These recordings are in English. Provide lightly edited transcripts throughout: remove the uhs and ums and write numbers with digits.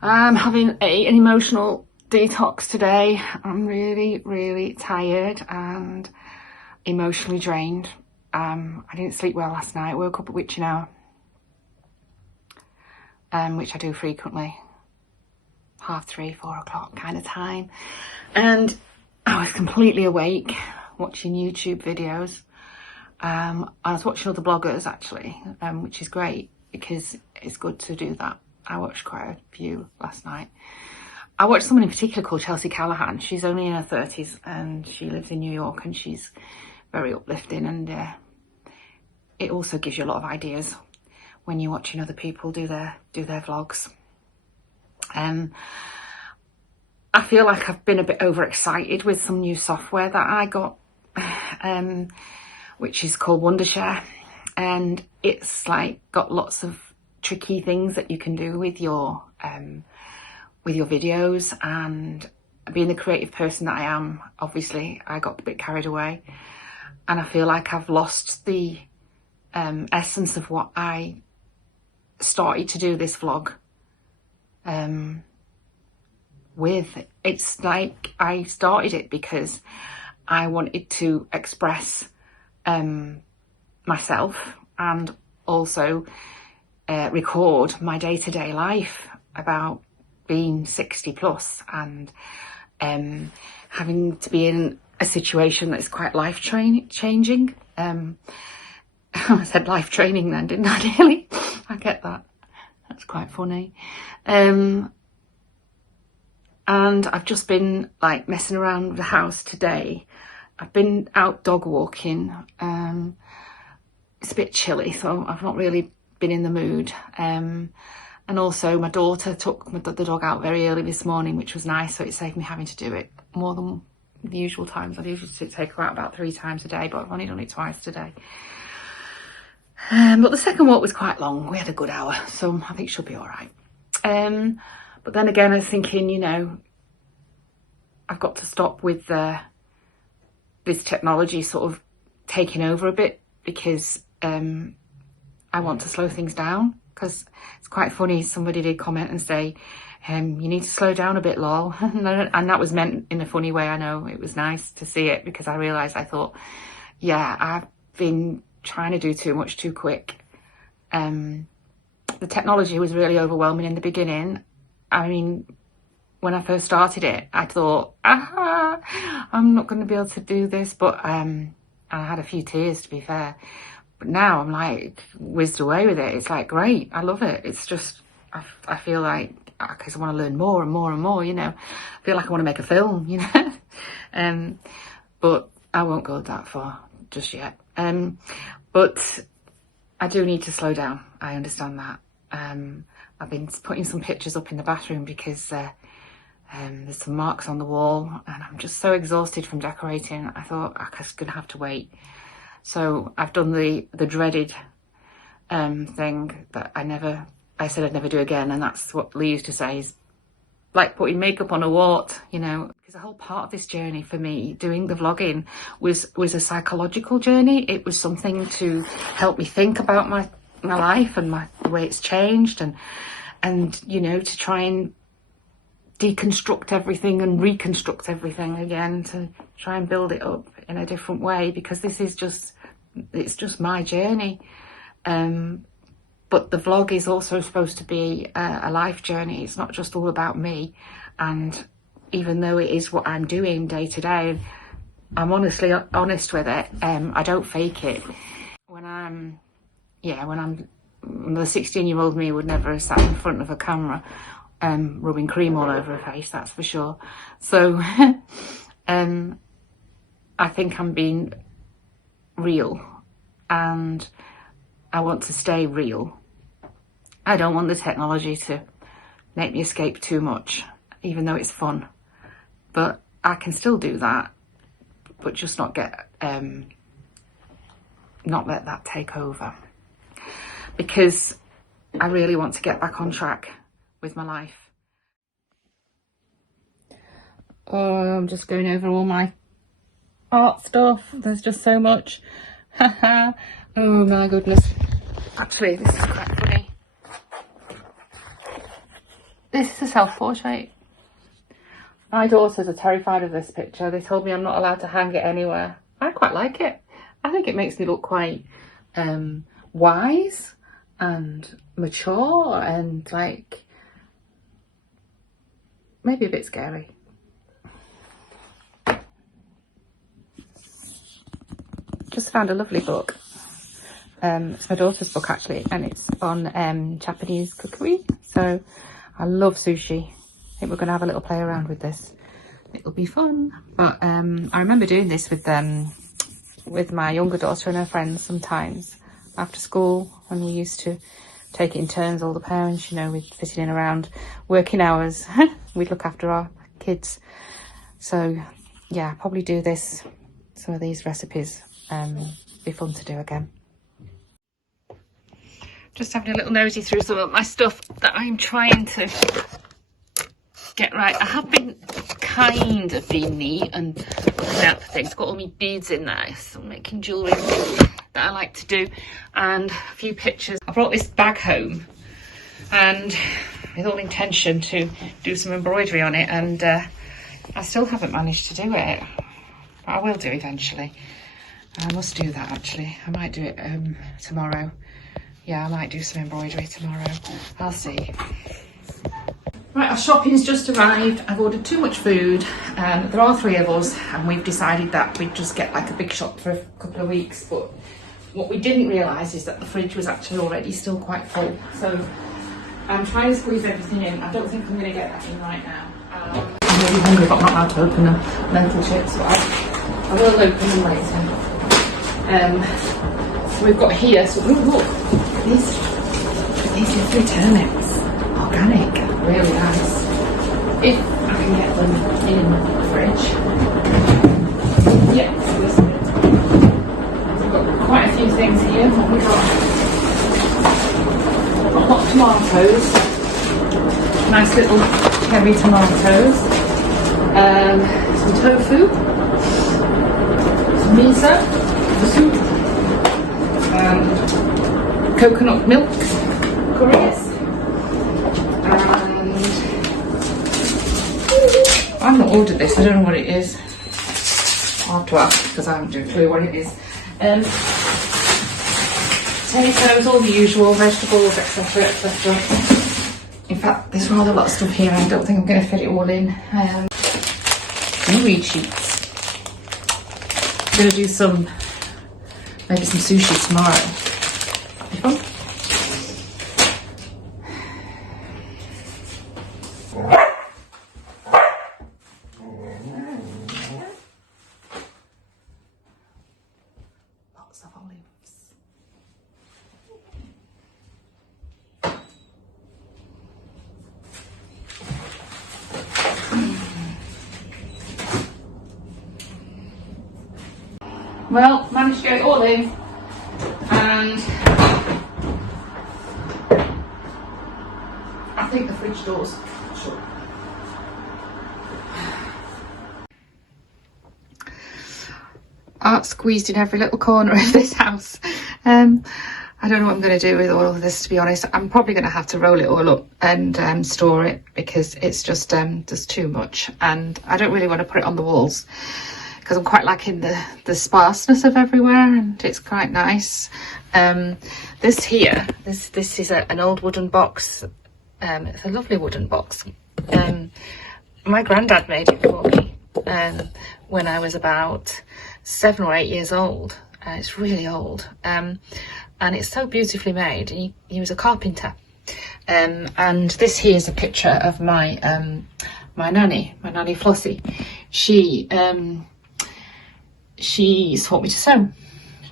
I'm having an emotional detox today. I'm really tired and emotionally drained. I didn't sleep well last night. Woke up at witching hour, which I do frequently, 3:30, 4 o'clock kind of time. And I was completely awake watching YouTube videos. I was watching other bloggers actually, which is great because it's good to do that. I watched quite a few last night. I watched someone in particular called Chelsea Callahan. She's only in her 30s and she lives in New York, and she's very uplifting, and it also gives you a lot of ideas when you're watching other people do their vlogs. I feel like I've been a bit overexcited with some new software that I got, which is called Wondershare, and it's like got lots of tricky things that you can do with your videos. And being the creative person that I am, obviously I got a bit carried away, and I feel like I've lost the essence of what I started to do this vlog with. It's like I started it because I wanted to express myself and also record my day-to-day life about being 60 plus and having to be in a situation that's quite life-changing. I said life training then, didn't I, nearly? I get that. That's quite funny. And I've just been like messing around the house today. I've been out dog walking. It's a bit chilly, so I've not really been in the mood. And also my daughter took the dog out very early this morning, which was nice, so it saved me having to do it more than the usual times. I usually take her out about 3 times a day, but I've only done it twice today. But the second walk was quite long. We had a good hour, so I think she'll be all right. But then again, I was thinking, you know, I've got to stop with this technology sort of taking over a bit, because I want to slow things down. Because it's quite funny, somebody did comment and say, you need to slow down a bit, lol. And that was meant in a funny way. I know it was nice to see it, because I realised, I thought, yeah, I've been trying to do too much too quick. The technology was really overwhelming in the beginning. I mean, when I first started it, I thought, I'm not going to be able to do this, but I had a few tears, to be fair. But now I'm like whizzed away with it. It's like, great, I love it. It's just, I feel like, because I want to learn more and more and more, you know. I feel like I want to make a film, you know. But I won't go that far just yet. But I do need to slow down. I understand that. I've been putting some pictures up in the bathroom because there's some marks on the wall, and I'm just so exhausted from decorating. I thought I was going to have to wait. So I've done the dreaded thing that I said I'd never do again, and that's what Lee used to say, is like putting makeup on a wart, you know. Because the whole part of this journey for me, doing the vlogging, was a psychological journey. It was something to help me think about my life and the way it's changed, and you know, to try and deconstruct everything and reconstruct everything again, to try and build it up in a different way, because it's just my journey. But the vlog is also supposed to be a life journey. It's not just all about me. And even though it is what I'm doing day to day, I'm honestly honest with it. I don't fake it. When the 16-year-old me would never have sat in front of a camera rubbing cream all over her face, that's for sure. So I think I'm being real, and I want to stay real. I don't want the technology to make me escape too much, even though it's fun. But I can still do that, but just not let that take over. Because I really want to get back on track with my life. Oh, I'm just going over all my art stuff. There's just so much. Oh my goodness. Actually, this is quite funny. This is a self-portrait. My daughters are terrified of this picture. They told me I'm not allowed to hang it anywhere. I quite like it. I think it makes me look quite wise and mature and like maybe a bit scary. Just found a lovely book. It's my daughter's book actually, and it's on Japanese cookery. So I love sushi. I think we're going to have a little play around with this. It'll be fun. But I remember doing this with my younger daughter and her friends sometimes after school, when we used to take it in turns, all the parents, you know, with fitting in around working hours. We'd look after our kids. So yeah, probably do this, some of these recipes. Be fun to do again. Just having a little nosy through some of my stuff that I'm trying to get right. I have been kind of being neat and looking out for things. Got all my beads in there, so I'm making jewellery that I like to do, and a few pictures. I brought this bag home and with all intention to do some embroidery on it, and I still haven't managed to do it, but I will do eventually. I must do that actually. I might do it tomorrow. Yeah, I might do some embroidery tomorrow. I'll see. Right, our shopping's just arrived. I've ordered too much food. There are 3 of us, and we've decided that we'd just get like a big shop for a couple of weeks. But what we didn't realise is that the fridge was actually already still quite full. So I'm trying to squeeze everything in. I don't think I'm going to get that in right now. I'm really hungry, but I'm not allowed to open them. Lentil chips, but I will open them later. So we've got here, so look, these lovely turnips, organic, really nice. If I can get them in the fridge. Yeah, we've got quite a few things here. What we got? Got a lot of tomatoes, nice little cherry tomatoes, some tofu, some miso, soup, coconut milk curries, and I've not ordered this, I don't know what it is. I'll have to ask because I haven't a clue what it is. Potatoes, all the usual vegetables, etc, etc. In fact, there's rather a lot of stuff here, I don't think I'm going to fit it all in. Seaweed sheets. I'm going to do maybe some sushi tomorrow. That'll be fun. Lots of olives. Well, managed to get it all in, and I think the fridge door's shut. Art squeezed in every little corner of this house. I don't know what I'm going to do with all of this, to be honest. I'm probably going to have to roll it all up and store it, because it's just too much, and I don't really want to put it on the walls, because I'm quite liking the sparseness of everywhere, and it's quite nice. This here, this is an old wooden box. It's a lovely wooden box. My granddad made it for me when I was about 7 or 8 years old. It's really old, and it's so beautifully made. He was a carpenter. And this here is a picture of my nanny Flossie. She taught me to sew.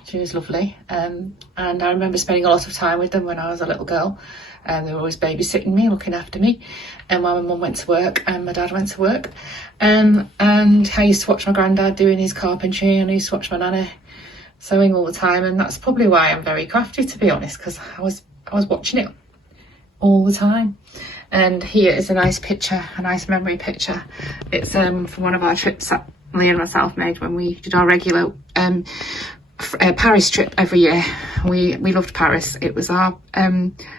She was lovely, and I remember spending a lot of time with them when I was a little girl. They were always babysitting me, looking after me, and while my mum went to work and my dad went to work. And I used to watch my granddad doing his carpentry, and I used to watch my nanny sewing all the time, and that's probably why I'm very crafty, to be honest, because I was watching it all the time. And here is a nice picture, a nice memory picture. It's from one of our trips that Leah and myself made when we did our regular Paris trip every year. We loved Paris. It was our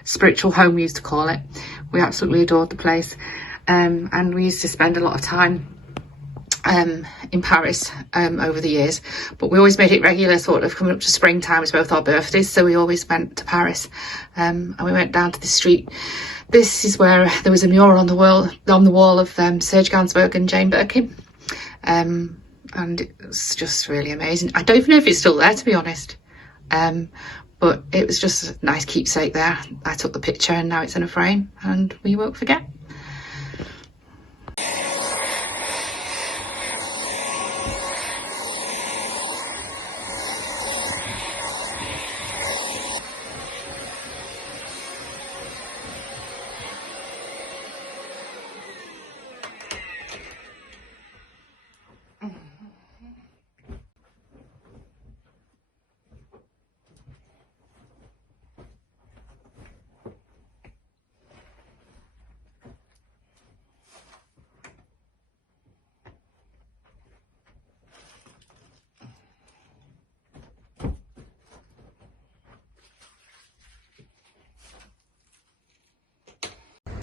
spiritual home, we used to call it. We absolutely adored the place, and we used to spend a lot of time in Paris over the years, but we always made it regular, sort of coming up to springtime. It's both our birthdays, so we always went to Paris, and we went down to the street. This is where there was a mural on the wall of Serge Gainsbourg and Jane Birkin, and it was just really amazing. I don't even know if it's still there, to be honest, but it was just a nice keepsake there. I took the picture and now it's in a frame and we won't forget.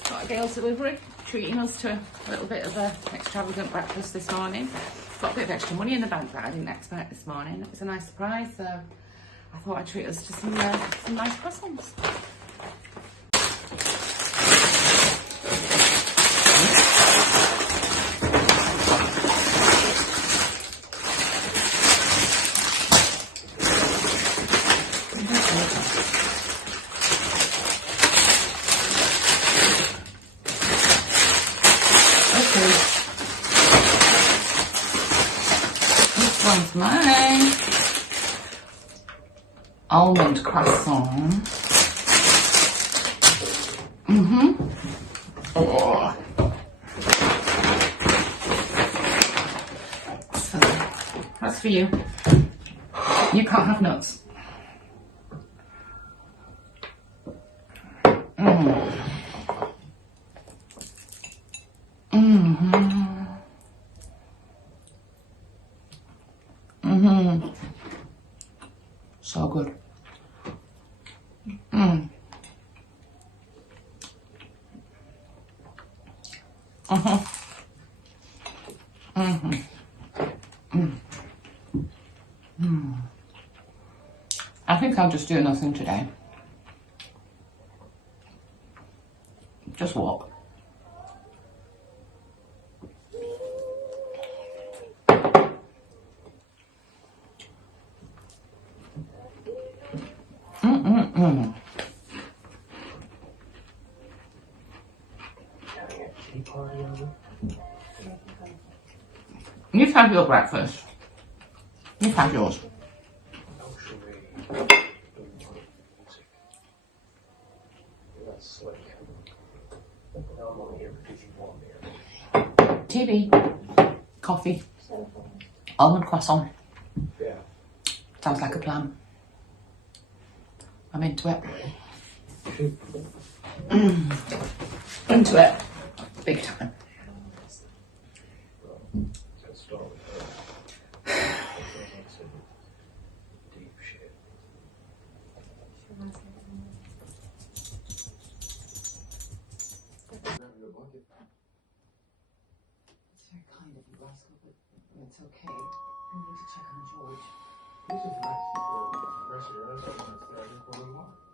Got a girl delivery, treating us to a little bit of an extravagant breakfast this morning. Got a bit of extra money in the bank that I didn't expect this morning. It was a nice surprise, so I thought I'd treat us to some nice croissants. One's mine. Almond croissant. Oh. So that's for you. You can't have nuts. So good. I think I'll just do nothing today. Just walk. You've had your breakfast. You've had yours. TV, coffee, almond croissant. Sounds like a plan. I'm into it. Into it. Big time. It's very kind of you, Rascal, but it's okay. I need to check on George. This is nice. The rest of the other stuff is there. I think what we want.